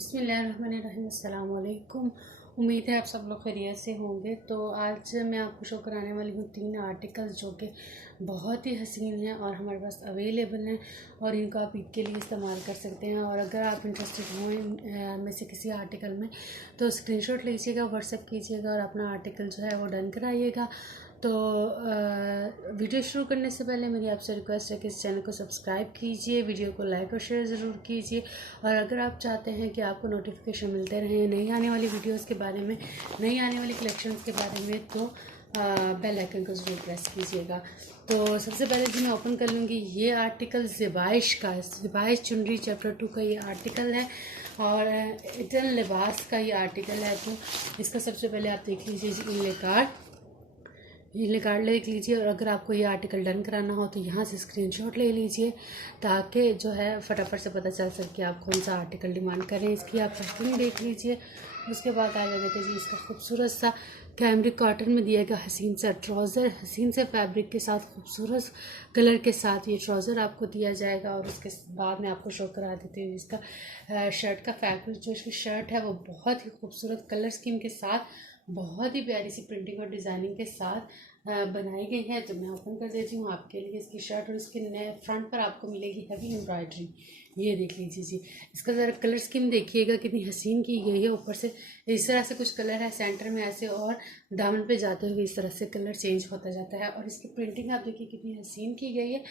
बिस्मिल्लाहिर्रहमानिर्रहीम। अस्सलाम वालेकुम। उम्मीद है आप सब लोग खैरियत से होंगे। तो आज मैं आपको शो कराने वाली हूँ 3 आर्टिकल्स जो कि बहुत ही हसीन हैं और हमारे पास अवेलेबल हैं और इनको आप ईद के लिए इस्तेमाल कर सकते हैं। और अगर आप इंटरेस्टेड हों में से किसी आर्टिकल में तो स्क्रीनशॉट लीजिएगा, व्हाट्सएप कीजिएगा और अपना आर्टिकल जो है वो डन कराइएगा। तो वीडियो शुरू करने से पहले मेरी आपसे रिक्वेस्ट है कि इस चैनल को सब्सक्राइब कीजिए, वीडियो को लाइक और शेयर ज़रूर कीजिए। और अगर आप चाहते हैं कि आपको नोटिफिकेशन मिलते रहें नई आने वाली वीडियोस के बारे में, नई आने वाली कलेक्शंस के बारे में, तो बेल आइकन को ज़रूर प्रेस कीजिएगा। तो सबसे पहले जो मैं ओपन कर लूँगी ये आर्टिकल ज़िबाइश का, ज़िबाइश चुनरी चैप्टर 2 का ये आर्टिकल है और इटन लिबास का ये आर्टिकल है। तो इसका सबसे पहले आप देख लीजिए ये कार्ड देख लीजिए। और अगर आपको ये आर्टिकल डन कराना हो तो यहाँ से स्क्रीनशॉट ले लीजिए ताकि जो है फटाफट से पता चल सके आप कौन सा आर्टिकल डिमांड करें। इसकी आप पैकिंग देख लीजिए। उसके बाद आ जाएगा जी इसका खूबसूरत सा कैमरिक कॉटन में दिया गया हसीन सा ट्राउज़र, हसीन से फैब्रिक के साथ खूबसूरत कलर के साथ ये ट्राउज़र आपको दिया जाएगा। और उसके बाद मैं आपको शो करा देती हूँ इसका शर्ट का फैब्रिक। जो इसकी शर्ट है वो बहुत ही खूबसूरत कलर स्कीम के साथ, बहुत ही प्यारी सी प्रिंटिंग और डिज़ाइनिंग के साथ बनाई गई है। तो मैं ओपन कर देती हूँ आपके लिए इसकी शर्ट। और इसके फ्रंट पर आपको मिलेगी हैवी एम्ब्रॉयडरी, ये देख लीजिए जी। इसका ज़रा कलर स्कीम देखिएगा कितनी हसीन की गई है। ऊपर से इस तरह से कुछ कलर है सेंटर में ऐसे, और दामन पे जाते हुए इस तरह से कलर चेंज होता जाता है। और इसकी प्रिंटिंग आप देखिए कितनी हसीन की गई है।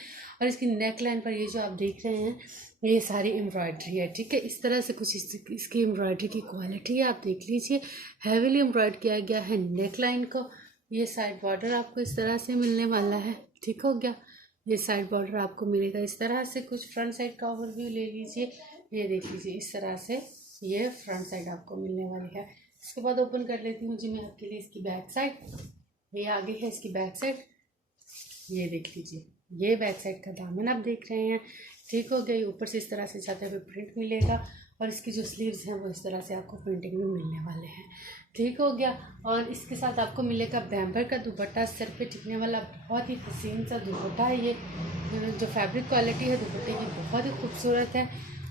और इसकी नेक लाइन पर ये जो आप देख रहे हैं ये सारी एम्ब्रॉयडरी है, ठीक है। इस तरह से कुछ इसकी एम्ब्रॉयडरी की क्वालिटी है, आप देख लीजिए। हैवीली एम्ब्रॉयड किया गया है नेक लाइन को। ये साइड बॉर्डर आपको इस तरह से मिलने वाला है, ठीक हो गया। ये साइड बॉर्डर आपको मिलेगा इस तरह से। कुछ फ्रंट साइड का ओवरव्यू ले लीजिए, ये देख लीजिए इस तरह से ये फ्रंट साइड आपको मिलने वाली है। इसके बाद ओपन कर लेती हूँ जी मैं आपके लिए इसकी बैक साइड। ये आगे है इसकी बैक साइड, ये देख लीजिए। ये बैक साइड का दामन आप देख रहे हैं, ठीक हो गई। ऊपर से इस तरह से जाते हुए प्रिंट मिलेगा और इसकी जो स्लीव्स हैं वो इस तरह से आपको प्रिंटिंग में मिलने वाले हैं, ठीक हो गया। और इसके साथ आपको मिलेगा बैम्बर का दुपट्टा, सर पे टिकने वाला बहुत ही हसीन सा दुपट्टा है। ये जो फैब्रिक क्वालिटी है दुपट्टे की बहुत ही खूबसूरत है।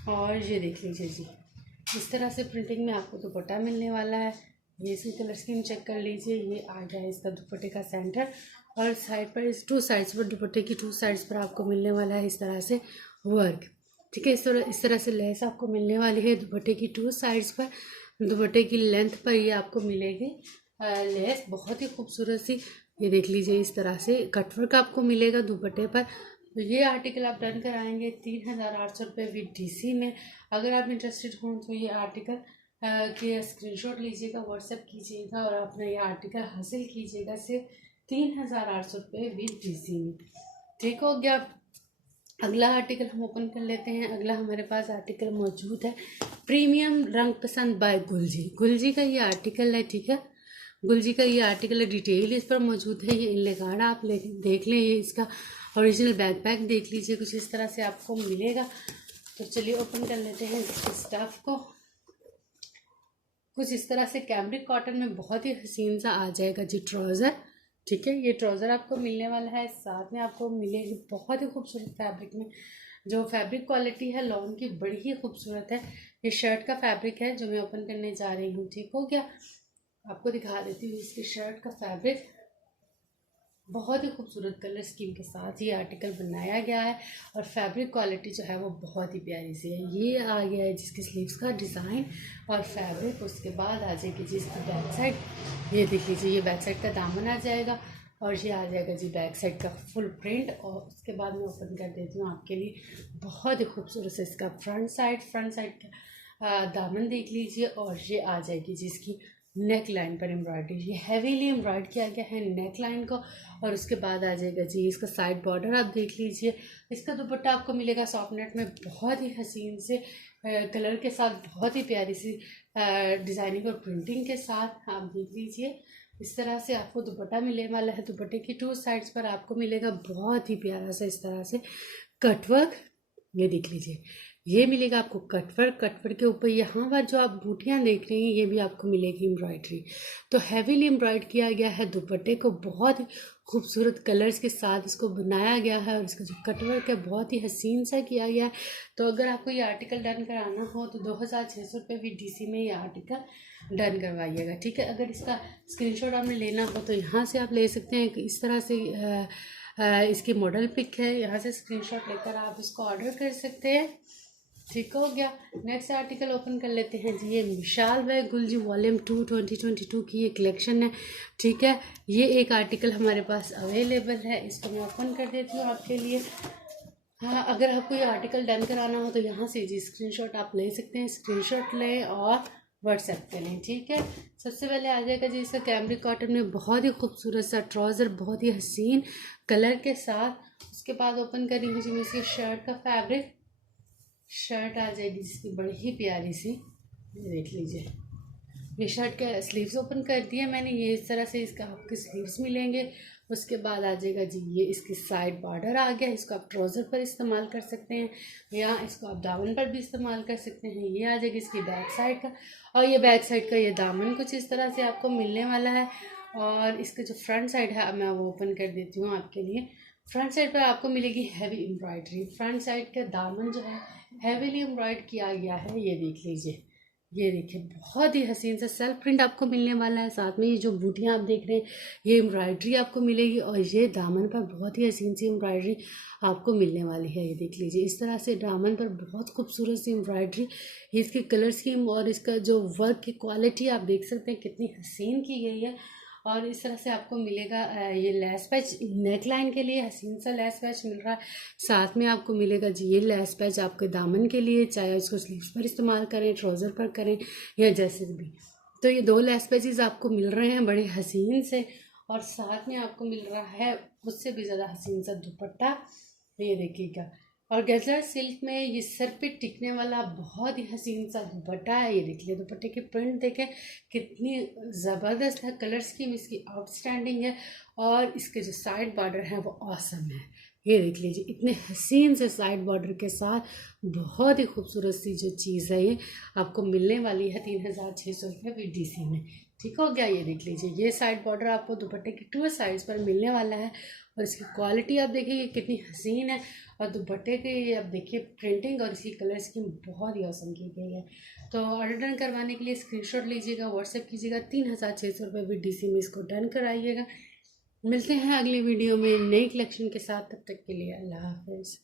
और ये देख लीजिए जी इस तरह से प्रिंटिंग में आपको दुपट्टा मिलने वाला है। ये इसकी कलर स्कीम चेक कर लीजिए। ये आ गया है इसका दुपट्टे का सेंटर और साइड पर इस 2 साइड्स पर, दुपट्टे की 2 साइड्स पर आपको मिलने वाला है इस तरह से वर्क, ठीक है। इस तरह से लेस आपको मिलने वाली है दुपट्टे की 2 साइड्स पर। दुपट्टे की लेंथ पर ये आपको मिलेगी लेस बहुत ही खूबसूरत सी, ये देख लीजिए। इस तरह से कटवर्क आपको मिलेगा दुपट्टे पर। तो ये आर्टिकल आप डन कराएंगे 3800 रुपये विद DC में। अगर आप इंटरेस्टेड हों तो ये आर्टिकल के स्क्रीनशॉट लीजिएगा, व्हाट्सएप कीजिएगा और अपना ये आर्टिकल हासिल कीजिएगा सिर्फ 3800 रुपये विद DC में, ठीक हो गया। अगला आर्टिकल हम ओपन कर लेते हैं। अगला हमारे पास आर्टिकल मौजूद है प्रीमियम रंग पसंद बाय गुलजी का ये आर्टिकल है, ठीक है। गुलजी का ये आर्टिकल है, डिटेल इस पर मौजूद है। ये इनलेगार्ड आप देख लें, ये इसका ओरिजिनल बैकपैक देख लीजिए, कुछ इस तरह से आपको मिलेगा। तो चलिए ओपन कर लेते हैं इसके स्टफ को। कुछ इस तरह से कैमरिक कॉटन में बहुत ही हसीन सा आ जाएगा जी ट्राउज़र, ठीक है। ये ट्राउज़र आपको मिलने वाला है, साथ में आपको मिलेगी बहुत ही खूबसूरत फैब्रिक में। जो फैब्रिक क्वालिटी है लॉन की बड़ी ही खूबसूरत है। ये शर्ट का फैब्रिक है जो मैं ओपन करने जा रही हूँ, ठीक हो गया। आपको दिखा देती हूँ इसकी शर्ट का फैब्रिक, बहुत ही खूबसूरत कलर स्कीम के साथ ये आर्टिकल बनाया गया है। और फैब्रिक क्वालिटी जो है वो बहुत ही प्यारी सी है। ये आ गया है जिसकी स्लीव्स का डिज़ाइन और फैब्रिक। उसके बाद आ जाएगी जी इसकी बैक साइड, ये देख लीजिए। ये बैक साइड का दामन आ जाएगा और ये आ जाएगा जी बैक साइड का फुल प्रिंट। और उसके बाद मैं ओपन कर देती हूँ आपके लिए बहुत ही खूबसूरत से इसका फ्रंट साइड का दामन देख लीजिए। और ये आ जाएगी जिसकी नेक लाइन पर एम्ब्रॉयडरी, ये हैवीली एम्ब्रॉयड किया गया है नेक लाइन को। और उसके बाद आ जाएगा जी इसका साइड बॉर्डर आप देख लीजिए। इसका दुपट्टा आपको मिलेगा सॉफ्ट नेट में बहुत ही हसीन से कलर के साथ, बहुत ही प्यारी सी डिज़ाइनिंग और प्रिंटिंग के साथ, आप देख लीजिए। इस तरह से आपको दुपट्टा मिलने वाला है। दुपट्टे की 2 साइड्स पर आपको मिलेगा बहुत ही प्यारा सा इस तरह से कटवर्क, ये देख लीजिए। ये मिलेगा आपको कटवर्क। कटवर्क के ऊपर यहाँ पर जो आप बूटियाँ देख रही हैं ये भी आपको मिलेगी एम्ब्रॉयडरी। तो हैवीली एम्ब्रॉयड किया गया है। दुपट्टे को बहुत ही खूबसूरत कलर्स के साथ इसको बनाया गया है और इसका जो कटवर्क है बहुत ही हसीन सा किया गया है। तो अगर आपको ये आर्टिकल डन कराना हो तो 2600 रुपये VDC में ये आर्टिकल डन करवाइएगा, ठीक है। अगर इसका स्क्रीनशॉट आपने लेना हो तो यहाँ से आप ले सकते हैं। इस तरह से इसकी मॉडल पिक है, यहाँ से स्क्रीनशॉट लेकर आप इसको ऑर्डर कर सकते हैं, ठीक हो गया। नेक्स्ट आर्टिकल ओपन कर लेते हैं जी। ये विशाल भाई गुलजी वॉल्यूम 2 2022 की ये कलेक्शन है, ठीक है। ये एक आर्टिकल हमारे पास अवेलेबल है, इसको मैं ओपन कर देती हूँ आपके लिए। हाँ, अगर आपको ये आर्टिकल डन कराना हो तो यहाँ से जी स्क्रीनशॉट आप ले सकते हैं। स्क्रीनशॉट लें और व्हाट्सएप पे लें, ठीक है। सबसे पहले आ जाएगा जी इसका कैमरिक कॉटन में बहुत ही खूबसूरत सा ट्राउज़र, बहुत ही हसीन कलर के साथ। उसके बाद ओपन करेंगे जी मैं इसके शर्ट का फैब्रिक। शर्ट आ जाएगी जिसकी बड़ी ही प्यारी सी, ये देख लीजिए। ये शर्ट के स्लीव्स ओपन कर दिए मैंने, ये इस तरह से इसका आपके स्लीव्स मिलेंगे। उसके बाद आ जाएगा जी ये इसकी साइड बॉर्डर आ गया। इसको आप ट्राउज़र पर इस्तेमाल कर सकते हैं या इसको आप दामन पर भी इस्तेमाल कर सकते हैं। ये आ जाएगी इसकी बैक साइड का, और ये बैक साइड का ये दामन कुछ इस तरह से आपको मिलने वाला है। और इसका जो फ्रंट साइड है मैं वो ओपन कर देती हूँ आपके लिए। फ्रंट साइड पर आपको मिलेगी हैवी एम्ब्रॉयडरी। फ्रंट साइड का दामन जो है हैवीली एम्ब्रॉयड किया गया है, ये देख लीजिए। ये देखिए बहुत ही हसीन सा सेल्फ प्रिंट आपको मिलने वाला है। साथ में ये जो बूटियाँ आप देख रहे हैं ये एम्ब्रॉयडरी आपको मिलेगी, और ये दामन पर बहुत ही हसीन सी एम्ब्रॉयडरी आपको मिलने वाली है। ये देख लीजिए इस तरह से दामन पर बहुत खूबसूरत सी एम्ब्रॉयडरी, इसकी कलर स्कीम और इसका जो वर्क की क्वालिटी आप देख सकते हैं कितनी हसीन की गई है। और इस तरह से आपको मिलेगा ये लेस पैच नेक लाइन के लिए हसीन सा लेस पैच मिल रहा है। साथ में आपको मिलेगा जी ये लेस पैच आपके दामन के लिए, चाहे इसको स्लीव्स पर इस्तेमाल करें, ट्राउज़र पर करें या जैसे भी। तो ये 2 लेस पैचेस आपको मिल रहे हैं बड़े हसीन से, और साथ में आपको मिल रहा है उससे भी ज़्यादा हसीन सा दुपट्टा, ये देखिएगा। और गेजर सिल्क में ये सर पे टिकने वाला बहुत ही हसीन सा दुपट्टा है। ये देखिए दुपट्टे की प्रिंट देखें कितनी ज़बरदस्त है, कलर स्कीम इसकी आउटस्टैंडिंग है, और इसके जो साइड बॉर्डर हैं वो ऑसम है। ये देख लीजिए इतने हसीन से साइड बॉर्डर के साथ बहुत ही खूबसूरत सी जो चीज़ है ये आपको मिलने वाली है 3600 रुपये VDC में, ठीक हो गया। ये देख लीजिए ये साइड बॉर्डर आपको दुपट्टे की 2 साइड्स पर मिलने वाला है, और इसकी क्वालिटी आप देखिए कितनी हसीन है। और दुपट्टे की आप देखिए प्रिंटिंग और इसकी कलर स्कीम बहुत ही औसम की गई है। तो ऑर्डर डन करवाने के लिए स्क्रीनशॉट लीजिएगा, व्हाट्सएप कीजिएगा। 3600 रुपये VDC में इसको डन कराइएगा। मिलते हैं अगली वीडियो में नई कलेक्शन के साथ, तब तक के लिए अल्लाह हाफिज़।